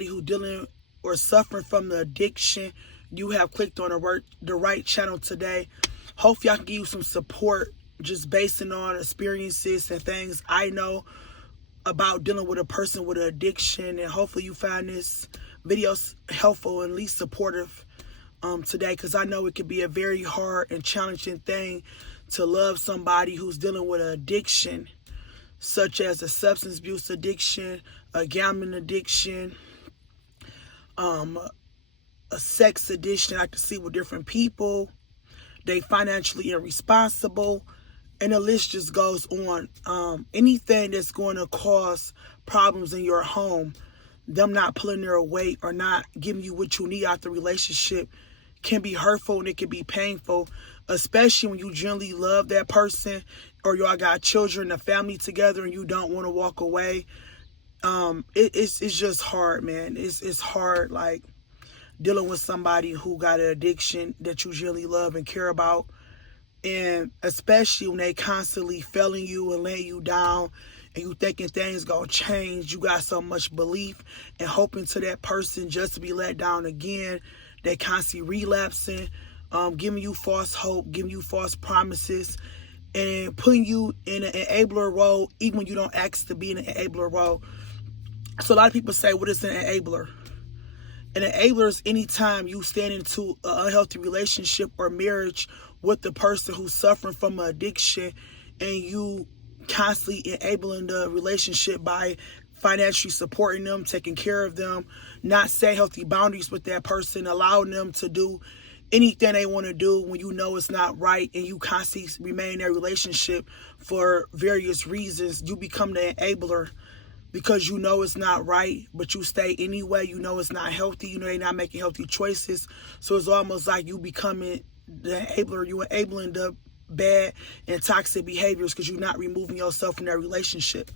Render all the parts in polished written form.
who dealing or suffering from the addiction, you have clicked on the right channel today. Hopefully I can give you some support just basing on experiences and things I know about dealing with a person with an addiction, and hopefully you find this video helpful and at least supportive today, because I know it can be a very hard and challenging thing to love somebody who's dealing with an addiction, such as a substance abuse addiction, a gambling addiction, a sex addiction. I can see with different people, they financially irresponsible, and the list just goes on. Anything that's going to cause problems in your home, them not pulling their weight or not giving you what you need out the relationship, can be hurtful and it can be painful, especially when you genuinely love that person or y'all got children, a family together, and you don't want to walk away. It's just hard, man. It's hard, like dealing with somebody who got an addiction that you genuinely love and care about, and especially when they constantly failing you and laying you down, and you thinking things gonna change. You got so much belief and hoping to that person just to be let down again. They constantly relapsing, giving you false hope, giving you false promises, and putting you in an enabler role even when you don't ask to be in an enabler role. So a lot of people say, what is an enabler? An enabler is anytime you stand into an unhealthy relationship or marriage with the person who's suffering from an addiction, and you constantly enabling the relationship by financially supporting them, taking care of them, not setting healthy boundaries with that person, allowing them to do anything they want to do when you know it's not right, and you constantly remain in their relationship for various reasons. You become the enabler because you know it's not right, but you stay anyway. You know it's not healthy. You know they're not making healthy choices. So it's almost like you becoming the enabler. You enabling the bad and toxic behaviors because you're not removing yourself from that relationship,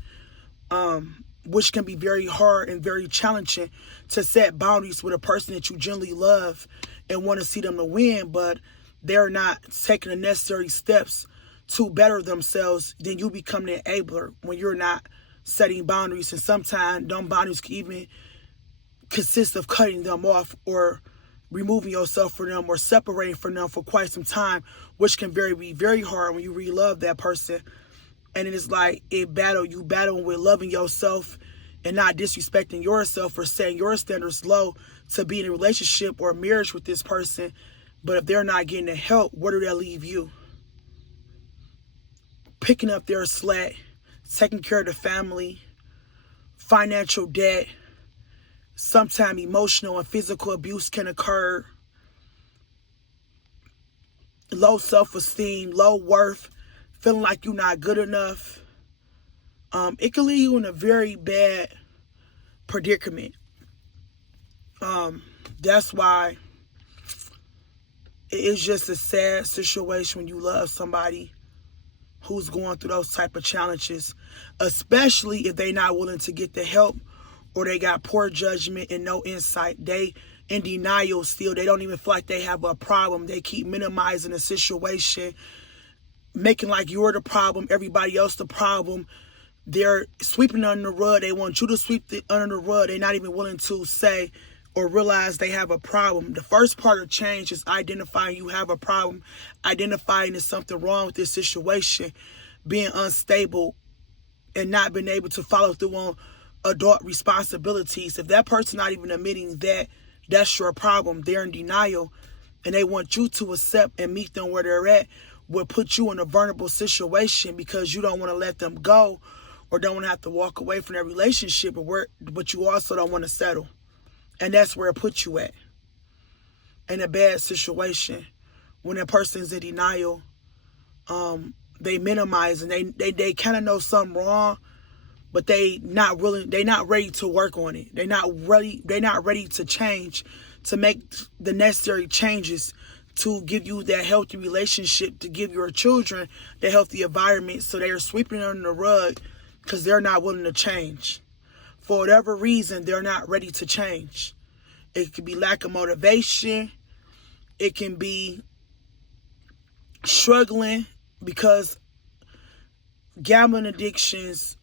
which can be very hard and very challenging to set boundaries with a person that you genuinely love and want to see them to win, but they're not taking the necessary steps to better themselves. Then you become the enabler when you're not setting boundaries, and sometimes those boundaries can even consist of cutting them off or removing yourself from them or separating from them for quite some time, which can be very hard when you really love that person. And it is like you battle with loving yourself and not disrespecting yourself or setting your standards low to be in a relationship or a marriage with this person. But if they're not getting the help, where do that leave you? Picking up their slack, taking care of the family, financial debt, sometimes emotional and physical abuse can occur, low self-esteem, low worth, feeling like you're not good enough. It can leave you in a very bad predicament. That's why it's just a sad situation when you love somebody who's going through those type of challenges, especially if they're not willing to get the help or they got poor judgment and no insight. They in denial still. They don't even feel like they have a problem. They keep minimizing the situation, making like you're the problem, everybody else the problem. They're sweeping under the rug. They want you to sweep it under the rug. They're not even willing to say or realize they have a problem. The first part of change is identifying you have a problem, identifying there's something wrong with this situation, being unstable and not being able to follow through on adult responsibilities. If that person's not even admitting that that's your problem, they're in denial, and they want you to accept and meet them where they're at, will put you in a vulnerable situation because you don't want to let them go or don't want to have to walk away from that relationship, but you also don't want to settle. And that's where it puts you at, in a bad situation. When a person's in denial, they minimize and they kind of know something wrong, but they not ready to work on it. They're not ready to change, to make the necessary changes to give you that healthy relationship, to give your children the healthy environment. So they are sweeping it under the rug because they're not willing to change. For whatever reason, they're not ready to change. It could be lack of motivation. It can be struggling because gambling addictions,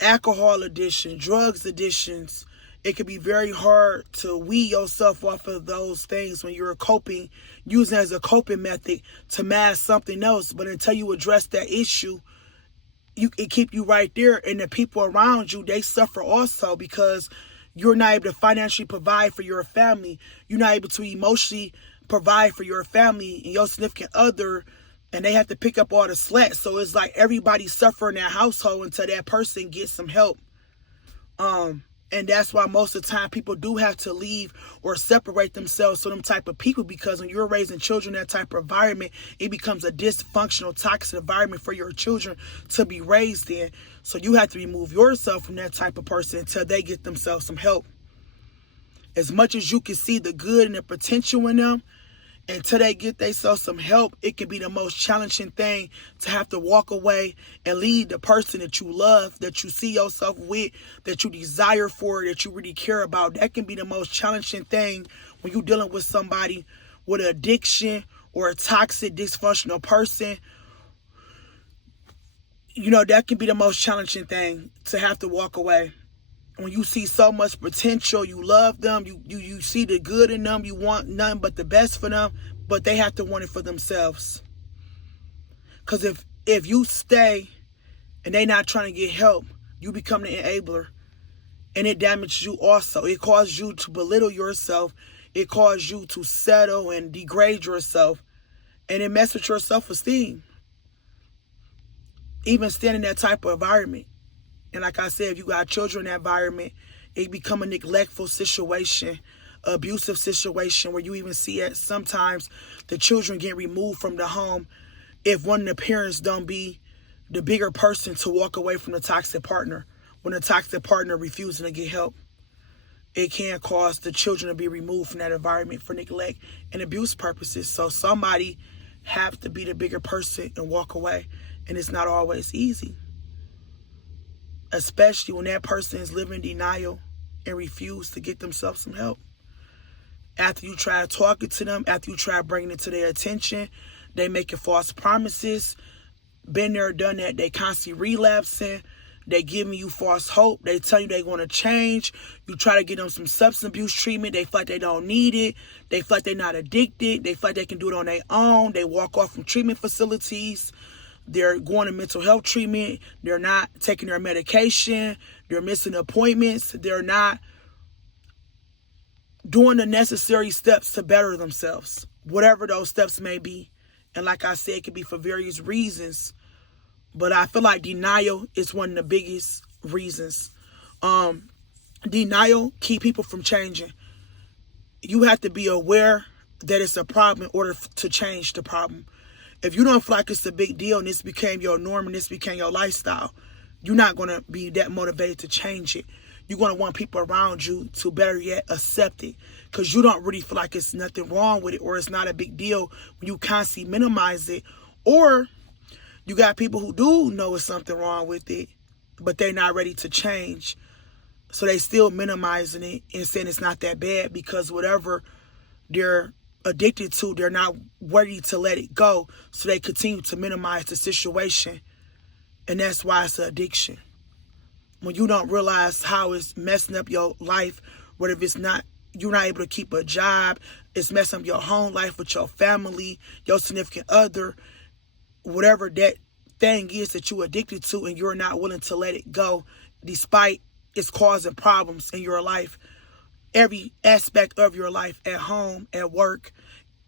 alcohol addiction, drugs addictions, it can be very hard to weed yourself off of those things when you're coping, using it as a coping method to mask something else. But until you address that issue, it keep you right there, and the people around you, they suffer also because you're not able to financially provide for your family. You're not able to emotionally provide for your family and your significant other, and they have to pick up all the slack. So it's like everybody's suffering in that household until that person gets some help. And that's why most of the time people do have to leave or separate themselves from them type of people, because when you're raising children in that type of environment, it becomes a dysfunctional, toxic environment for your children to be raised in. So you have to remove yourself from that type of person until they get themselves some help. As much as you can see the good and the potential in them, until they get themselves some help, it can be the most challenging thing to have to walk away and leave the person that you love, that you see yourself with, that you desire for, that you really care about. That can be the most challenging thing when you're dealing with somebody with an addiction or a toxic, dysfunctional person. You know, that can be the most challenging thing, to have to walk away. When you see so much potential, you love them, you see the good in them, you want nothing but the best for them, but they have to want it for themselves. Because if you stay and they not trying to get help, you become the enabler. And it damages you also. It causes you to belittle yourself. It causes you to settle and degrade yourself. And it messes with your self-esteem. Even staying in that type of environment. And like I said, if you got children in that environment, it become a neglectful situation, abusive situation, where you even see it sometimes the children get removed from the home if one of the parents don't be the bigger person to walk away from the toxic partner. When the toxic partner refusing to get help, it can cause the children to be removed from that environment for neglect and abuse purposes. So somebody have to be the bigger person and walk away. And it's not always easy. Especially when that person is living in denial and refuse to get themselves some help. After you try talking to them, after you try bringing it to their attention, they making false promises. Been there, done that. They constantly relapsing. They giving you false hope. They tell you they're going to change. You try to get them some substance abuse treatment. They feel like they don't need it. They feel like they're not addicted. They feel like they can do it on their own. They walk off from treatment facilities. They're going to mental health treatment. They're not taking their medication. They're missing appointments. They're not doing the necessary steps to better themselves, whatever those steps may be. And like I said, it could be for various reasons. But I feel like denial is one of the biggest reasons. Denial keep people from changing. You have to be aware that it's a problem in order to change the problem. If you don't feel like it's a big deal and this became your norm and this became your lifestyle, you're not going to be that motivated to change it. You're going to want people around you to, better yet, accept it, because you don't really feel like it's nothing wrong with it, or it's not a big deal when you constantly minimize it. Or you got people who do know it's something wrong with it, but they're not ready to change. So they still minimizing it and saying it's not that bad, because whatever they're addicted to, they're not ready to let it go. So they continue to minimize the situation. And that's why it's an addiction. When you don't realize how it's messing up your life, what if it's not, you're not able to keep a job, it's messing up your home life with your family, your significant other, whatever that thing is that you're addicted to, and you're not willing to let it go, despite it's causing problems in your life. Every aspect of your life, at home, at work,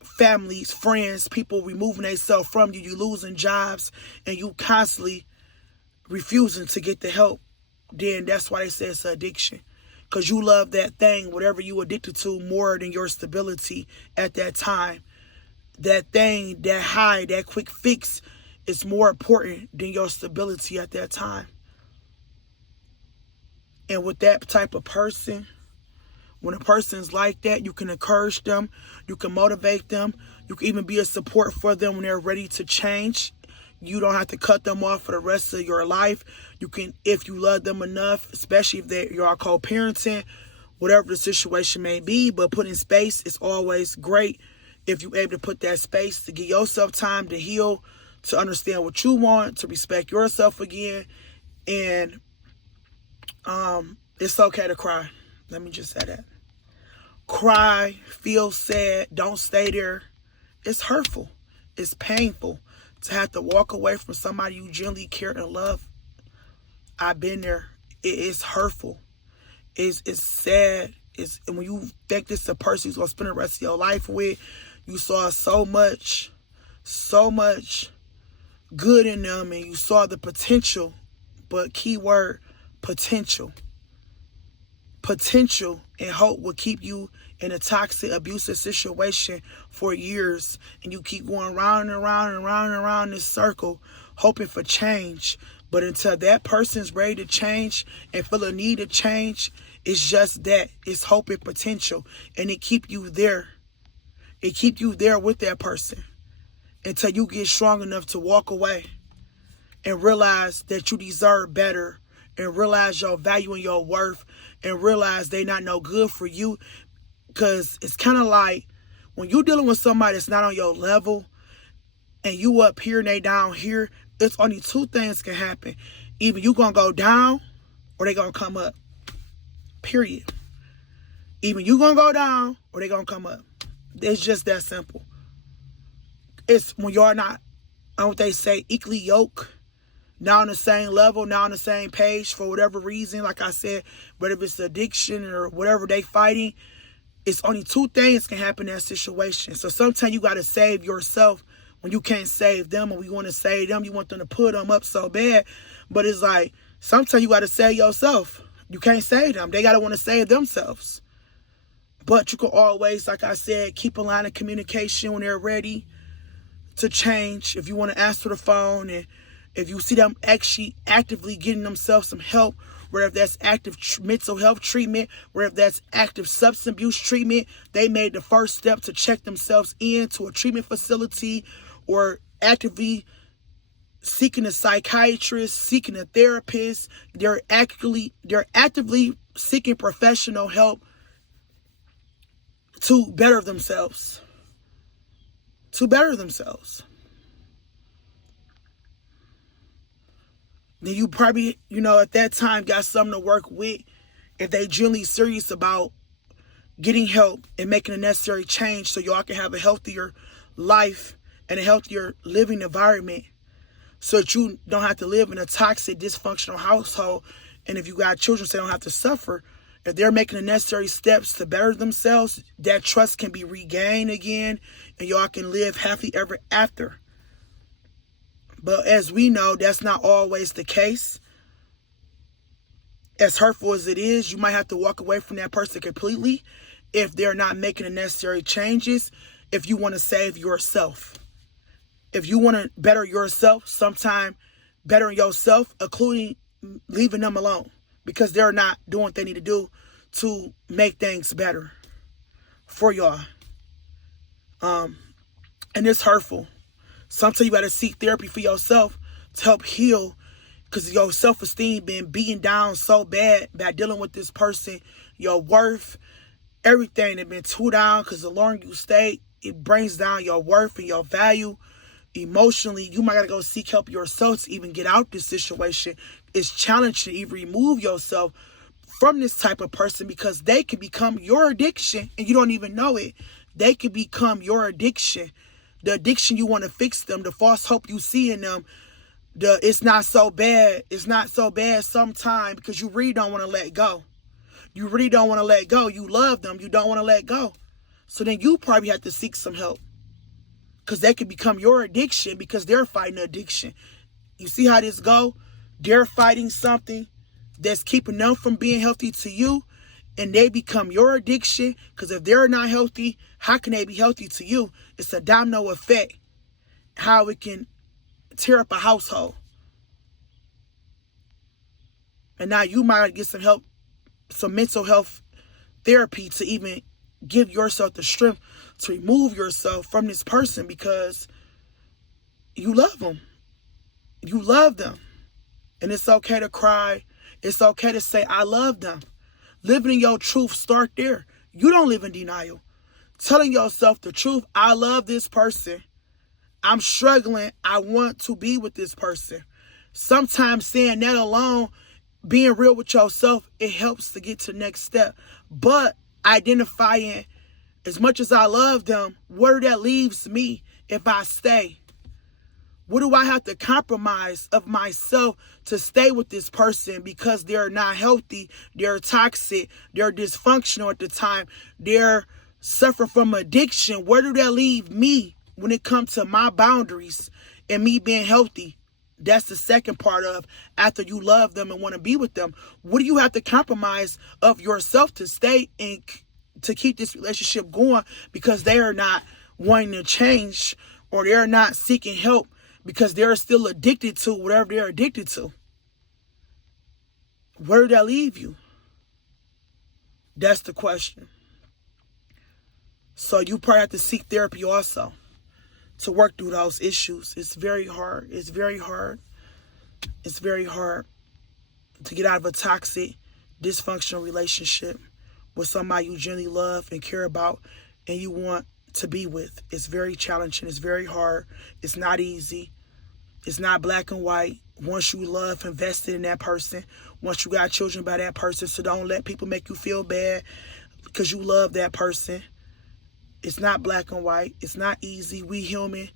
families, friends, people removing themselves from you, you losing jobs, and you constantly refusing to get the help, then that's why they say it's an addiction. Because you love that thing, whatever you addicted to, more than your stability at that time. That thing, that high, that quick fix is more important than your stability at that time. And with that type of person, when a person's like that, you can encourage them, you can motivate them, you can even be a support for them when they're ready to change. You don't have to cut them off for the rest of your life. You can, if you love them enough, especially if you're co-parenting, whatever the situation may be, but putting space is always great if you're able to put that space to give yourself time to heal, to understand what you want, to respect yourself again. And it's okay to cry. Let me just say that. Cry, feel sad, don't stay there. It's hurtful. It's painful to have to walk away from somebody you genuinely care and love. I've been there. It's hurtful. It's sad. And when you think this is a person you're going to spend the rest of your life with, you saw so much good in them, and you saw the potential. But keyword, potential. Potential and hope will keep you in a toxic, abusive situation for years. And you keep going round and round and round and round this circle, hoping for change. But until that person's ready to change and feel a need to change, it's just that. It's hope and potential. And it keep you there. It keep you there with that person until you get strong enough to walk away and realize that you deserve better, and realize your value and your worth, and realize they not no good for you. Because it's kind of like when you're dealing with somebody that's not on your level and you up here and they down here, it's only two things can happen. Either you going to go down or they going to come up. Period. Either you going to go down or they going to come up. It's just that simple. It's when you're not, what they say, equally yoked, now on the same level, now on the same page for whatever reason. Like I said, whether it's addiction or whatever they fighting, it's only two things can happen in that situation. So sometimes you got to save yourself when you can't save them, or we want to save them. You want them to put them up so bad. But it's like, sometimes you got to save yourself. You can't save them. They got to want to save themselves. But you can always, like I said, keep a line of communication when they're ready to change. If you want to answer the phone, and if you see them actually actively getting themselves some help, whether that's active mental health treatment, whether that's active substance abuse treatment, they made the first step to check themselves into a treatment facility, or actively seeking a psychiatrist, seeking a therapist. They're actively seeking professional help to better themselves. To better themselves. Then you probably, at that time got something to work with. If they genuinely serious about getting help and making a necessary change so y'all can have a healthier life and a healthier living environment, so that you don't have to live in a toxic, dysfunctional household. And if you got children, so they don't have to suffer. If they're making the necessary steps to better themselves, that trust can be regained again, and y'all can live happily ever after. But as we know, that's not always the case. As hurtful as it is, you might have to walk away from that person completely if they're not making the necessary changes, if you want to save yourself. If you want to better yourself, sometime bettering yourself, including leaving them alone, because they're not doing what they need to do to make things better for y'all. And it's hurtful. Sometimes you got to seek therapy for yourself to help heal, because your self-esteem been beaten down so bad by dealing with this person. Your worth, everything has been too down, because the longer you stay, it brings down your worth and your value. Emotionally, you might got to go seek help yourself to even get out this situation. It's challenging to even remove yourself from this type of person, because they can become your addiction and you don't even know it. They can become your addiction. The addiction you want to fix them, the false hope you see in them, it's not so bad. It's not so bad sometimes, because you really don't want to let go. You really don't want to let go. You love them. You don't want to let go. So then you probably have to seek some help, because they can become your addiction because they're fighting addiction. You see how this go? They're fighting something that's keeping them from being healthy to you, and they become your addiction, because if they're not healthy, how can they be healthy to you? It's a domino effect, how it can tear up a household. And now you might get some help, some mental health therapy to even give yourself the strength to remove yourself from this person, because you love them. You love them. And it's okay to cry. It's okay to say, I love them. Living in your truth, start there. You don't live in denial. Telling yourself the truth, I love this person. I'm struggling. I want to be with this person. Sometimes saying that alone being real with yourself, it helps to get to the next step. But identifying, as much as I love them, where that leaves me if I stay. What do I have to compromise of myself to stay with this person because they're not healthy, they're toxic, they're dysfunctional at the time, they're suffering from addiction? Where do that leave me when it comes to my boundaries and me being healthy? That's the second part of, after you love them and want to be with them, what do you have to compromise of yourself to stay and to keep this relationship going because they are not wanting to change, or they're not seeking help because they're still addicted to whatever they're addicted to? Where did that leave you? That's the question. So you probably have to seek therapy also to work through those issues. It's very hard. It's very hard. It's very hard to get out of a toxic, dysfunctional relationship with somebody you genuinely love and care about and you want to be with. It's very challenging. It's very hard. It's not easy. It's not black and white. Once you love, invested in that person, once you got children by that person, so don't let people make you feel bad because you love that person. It's not black and white. It's not easy. We human.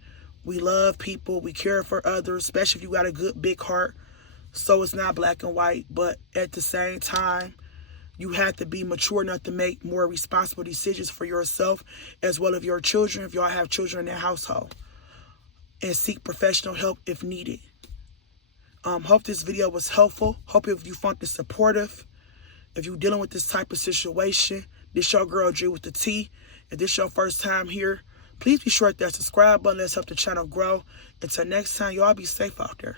We love people. We care for others, especially if you got a good, big heart. So it's not black and white. But at the same time, you have to be mature enough to make more responsible decisions for yourself as well as your children, if y'all have children in their household. And seek professional help if needed. Hope this video was helpful. Hope if you found this supportive. If you're dealing with this type of situation, this your girl Dre with the T. If this your first time here, please be sure to hit that subscribe button. Let's help the channel grow. Until next time, y'all be safe out there.